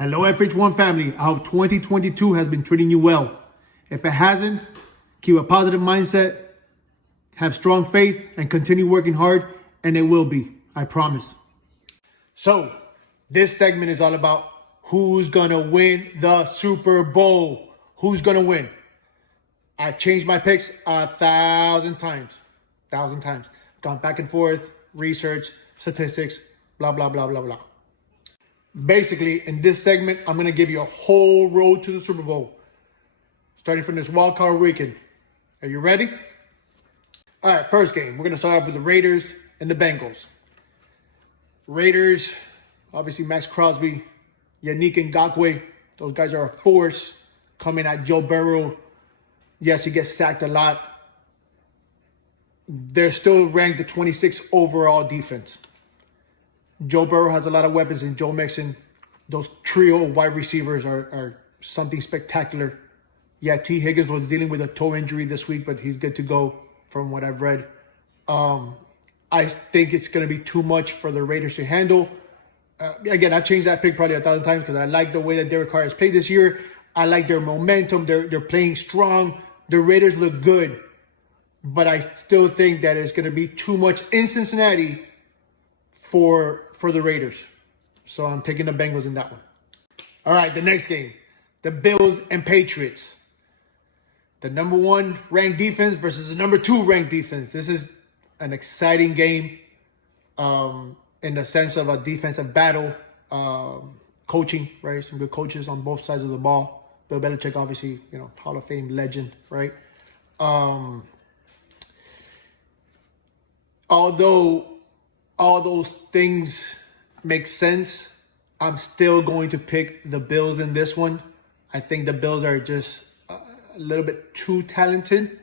Hello, FH1 family. I hope 2022 has been treating you well. If it hasn't, keep a positive mindset, have strong faith, and continue working hard, and it will be. I promise. So, this segment is all about who's going to win the Super Bowl. Who's going to win? I've changed my picks 1,000 times. 1,000 times. Gone back and forth, research, statistics, blah, blah, blah, blah, blah. Basically, in this segment, I'm going to give you a whole road to the Super Bowl, starting from this wild card weekend. Are you ready? All right, first game. We're going to start off with the Raiders and the Bengals. Raiders, obviously Max Crosby, Yannick Ngakoue. Those guys are a force coming at Joe Burrow. Yes, he gets sacked a lot. They're still ranked the 26th overall defense. Joe Burrow has a lot of weapons in Joe Mixon. Those trio wide receivers are something spectacular. Yeah, T. Higgins was dealing with a toe injury this week, but he's good to go from what I've read. I think it's going to be too much for the Raiders to handle. Again, I've changed that pick probably 1,000 times because I like the way that Derek Carr has played this year. I like their momentum. They're playing strong. The Raiders look good. But I still think that it's going to be too much in Cincinnati for the Raiders. So I'm taking the Bengals in that one. All right, the next game. The Bills and Patriots. The number 1 ranked defense versus the number 2 ranked defense. This is an exciting game in the sense of a defensive battle. Coaching, right? Some good coaches on both sides of the ball. Bill Belichick, obviously, Hall of Fame legend, right? Although all those things make sense, I'm still going to pick the Bills in this one. I think the Bills are just a little bit too talented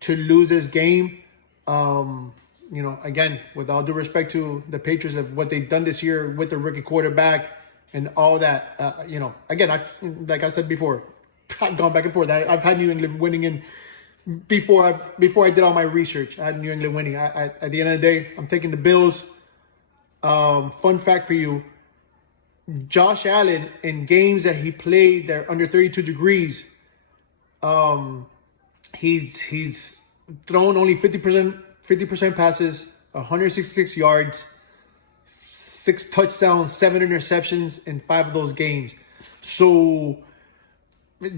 to lose this game. Again, with all due respect to the Patriots of what they've done this year with the rookie quarterback and all that, again, like I said before, I've gone back and forth. I've had New England winning in before I did all my research. I had New England winning. At the end of the day, I'm taking the Bills. Fun fact for you: Josh Allen, in games that he played that are under 32 degrees, he's thrown only 50% passes, 166 yards, 6 touchdowns, 7 interceptions in 5 of those games. So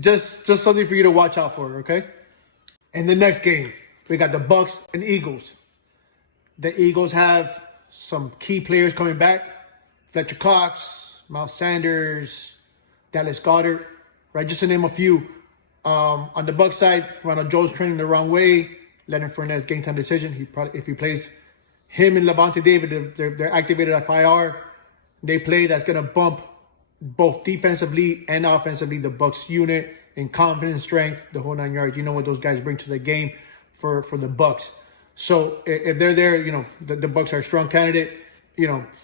just something for you to watch out for, okay? In the next game, we got the Bucks and Eagles. The Eagles have some key players coming back. Fletcher Cox, Miles Sanders, Dallas Goedert, right? Just to name a few. On the Bucks side, Ronald Jones trending the wrong way. Leonard Fournette, game time decision. If he plays, him and Levante David, they're activated at IR. They play. That's going to bump both defensively and offensively the Bucks unit in confidence, strength, the whole 9 yards. You know what those guys bring to the game for the Bucks. So if they're there, the Bucks are a strong candidate.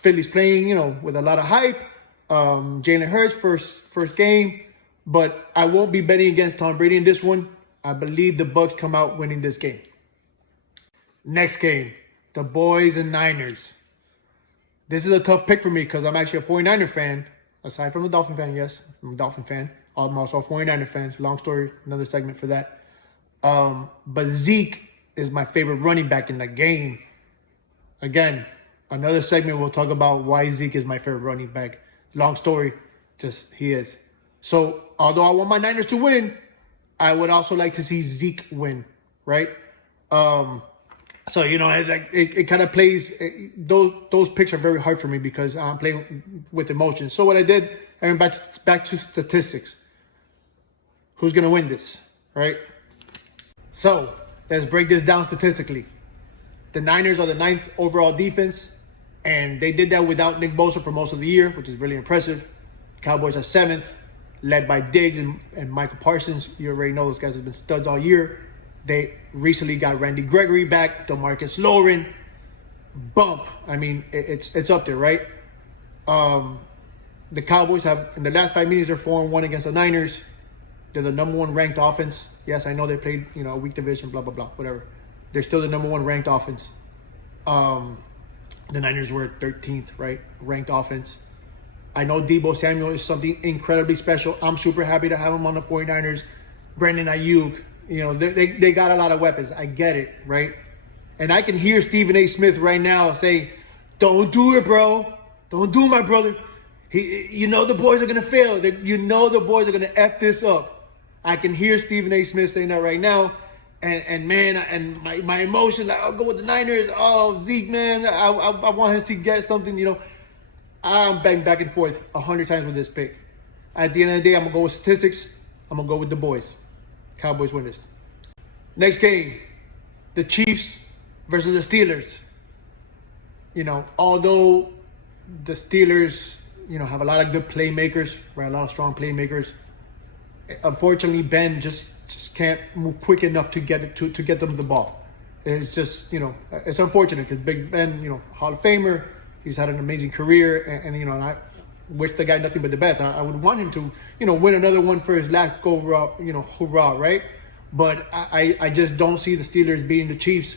Philly's playing, with a lot of hype. Jalen Hurts first game, but I won't be betting against Tom Brady in this one. I believe the Bucks come out winning this game. Next game, the Boys and Niners. This is a tough pick for me because I'm actually a 49er fan. Aside from a Dolphin fan, yes, I'm a Dolphin fan. I'm also a 49er fan. Long story, another segment for that. But Zeke is my favorite running back in the game. Again, another segment we'll talk about why Zeke is my favorite running back. Long story, just he is. So, although I want my Niners to win, I would also like to see Zeke win, right? So, it kind of plays, those picks are very hard for me because I'm playing with emotions. So what I did, I went back to statistics. Who's going to win this, right? So let's break this down statistically. The Niners are the 9th overall defense, and they did that without Nick Bosa for most of the year, which is really impressive. Cowboys are 7th, led by Diggs and Michael Parsons. You already know those guys have been studs all year. They recently got Randy Gregory back, DeMarcus Lawrence. Bump. I mean, it's up there, right? The Cowboys have, in the last 5 meetings, they're 4-1 against the Niners. They're the number 1 ranked offense. Yes, I know they played, a weak division, blah, blah, blah, whatever. They're still the number 1 ranked offense. The Niners were 13th, right? Ranked offense. I know Deebo Samuel is something incredibly special. I'm super happy to have him on the 49ers. Brandon Ayuk, they got a lot of weapons. I get it, right? And I can hear Stephen A. Smith right now say, don't do it, bro. Don't do it, my brother. The boys are going to fail. The boys are going to F this up. I can hear Stephen A. Smith saying that right now. And my emotions, I'll go with the Niners. Oh, Zeke, man, I want him to get something, I'm betting back and forth 100 times with this pick. At the end of the day, I'm going to go with statistics. I'm going to go with the boys. Cowboys win this. Next game, the Chiefs versus the Steelers. Although the Steelers, have a lot of good playmakers, right? A lot of strong playmakers. Unfortunately, Ben just can't move quick enough to get them the ball. It's just, it's unfortunate because Big Ben, Hall of Famer, he's had an amazing career, and I wish the guy nothing but the best. I would want him to, win another one for his last go, hurrah, right? But I just don't see the Steelers beating the Chiefs.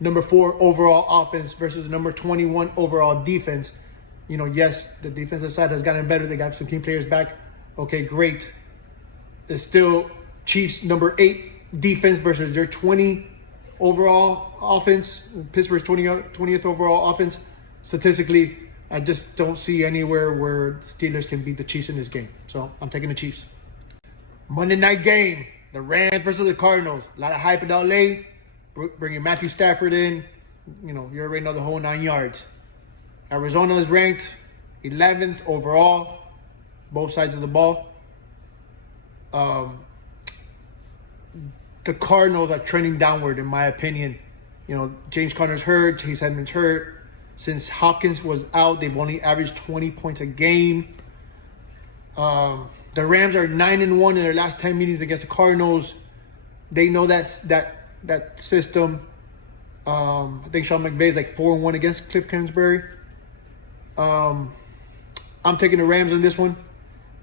Number 4 overall offense versus number 21 overall defense. Yes, the defensive side has gotten better. They got some key players back. Okay, great. It's still Chiefs number 8 defense versus their 20 overall offense. Pittsburgh's 20th overall offense. Statistically, I just don't see anywhere where the Steelers can beat the Chiefs in this game. So I'm taking the Chiefs. Monday night game. The Rams versus the Cardinals. A lot of hype in LA. Bringing Matthew Stafford in. You already know the whole 9 yards. Arizona is ranked 11th overall. Both sides of the ball. The Cardinals are trending downward, in my opinion. James Conner's hurt. Chase Edmonds hurt. Since Hopkins was out, they've only averaged 20 points a game. The Rams are 9-1 in their last 10 meetings against the Cardinals. They know that system. I think Sean McVay is like 4-1 against Cliff Kingsbury. I'm taking the Rams in this one.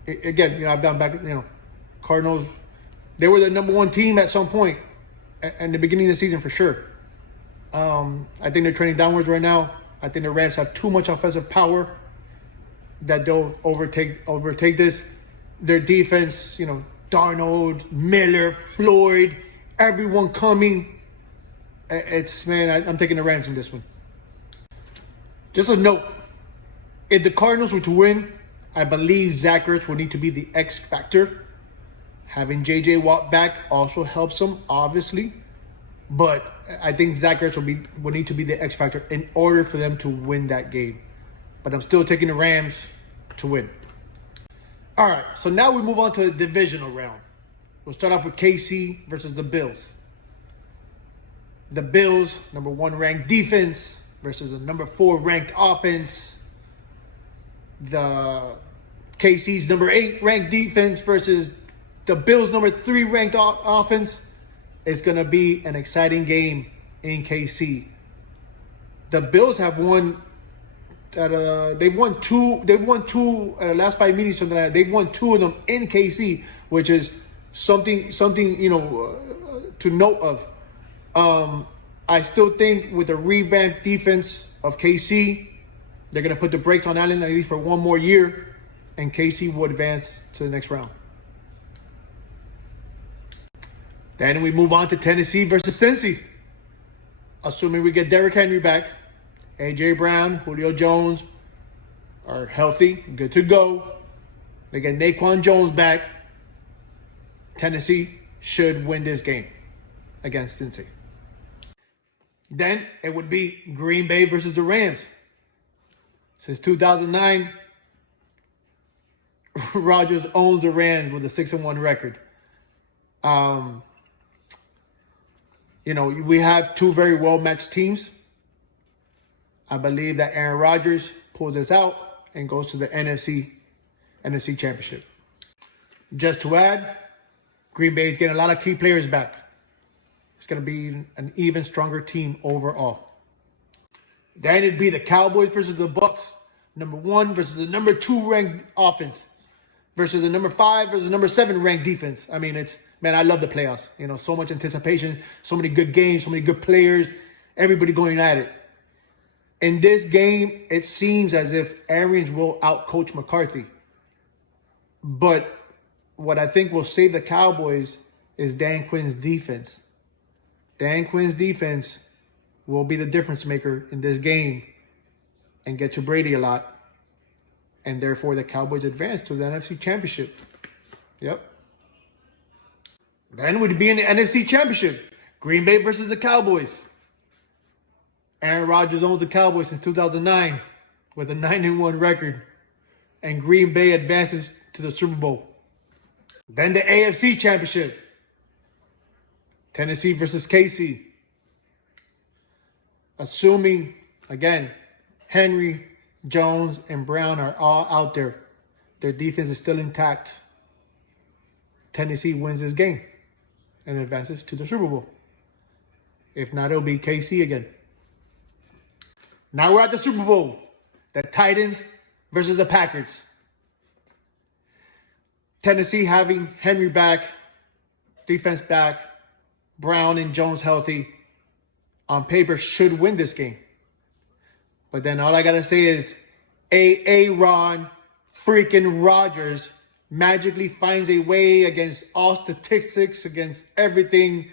Again, I've gone back. Cardinals, they were the number 1 team at some point in the beginning of the season for sure. I think they're trending downwards right now. I think the Rams have too much offensive power that they'll overtake this. Their defense, Darnold, Miller, Floyd, everyone coming. I'm taking the Rams in this one. Just a note, if the Cardinals were to win, I believe Zach Ertz will need to be the X factor. Having J.J. Watt back also helps them, obviously. But I think Zach Ertz will need to be the X factor in order for them to win that game. But I'm still taking the Rams to win. All right, so now we move on to the divisional round. We'll start off with KC versus the Bills. The Bills, number 1 ranked defense versus the number 4 ranked offense. The KC's number 8 ranked defense versus the Bills' number 3 ranked offense. It's going to be an exciting game in KC. The Bills have won. They've won two. They've won 2 at the last 5 meetings. Something like that. They've won 2 of them in KC, which is something to note of. I still think with the revamped defense of KC, they're going to put the brakes on Allen at least for 1 more year, and KC will advance to the next round. Then we move on to Tennessee versus Cincy. Assuming we get Derrick Henry back, A.J. Brown, Julio Jones are healthy, good to go. They get Naquan Jones back. Tennessee should win this game against Cincy. Then it would be Green Bay versus the Rams. Since 2009, Rodgers owns the Rams with a 6-1 record. We have 2 very well-matched teams. I believe that Aaron Rodgers pulls us out and goes to the NFC Championship. Just to add, Green Bay is getting a lot of key players back. It's going to be an even stronger team overall. Then it'd be the Cowboys versus the Bucs. Number 1 versus the number 2 ranked offense versus the number 5 versus the number 7 ranked defense. I mean, I love the playoffs. So much anticipation, so many good games, so many good players, everybody going at it. In this game, it seems as if Arians will outcoach McCarthy. But what I think will save the Cowboys is Dan Quinn's defense. Dan Quinn's defense will be the difference maker in this game and get to Brady a lot. And therefore, the Cowboys advance to the NFC Championship. Yep. Then we'd be in the NFC Championship. Green Bay versus the Cowboys. Aaron Rodgers owns the Cowboys since 2009 with a 9-1 record. And Green Bay advances to the Super Bowl. Then the AFC Championship. Tennessee versus KC. Assuming, again, Henry, Jones, and Brown are all out there. Their defense is still intact. Tennessee wins this game and advances to the Super Bowl. If not, it'll be KC again. Now we're at the Super Bowl. The Titans versus the Packers. Tennessee having Henry back, defense back, Brown and Jones healthy, on paper should win this game. But then all I got to say is Aaron freaking Rodgers magically finds a way against all statistics, against everything,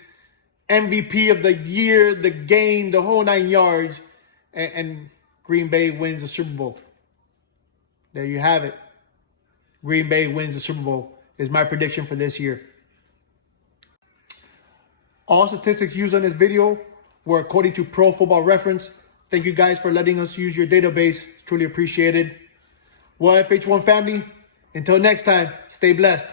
MVP of the year, the game, the whole 9 yards, and Green Bay wins the Super Bowl. There you have it. Green Bay wins the Super Bowl is my prediction for this year. All statistics used on this video were according to Pro Football Reference. Thank you guys for letting us use your database. It's truly appreciated. Well, FH1 family, until next time, stay blessed.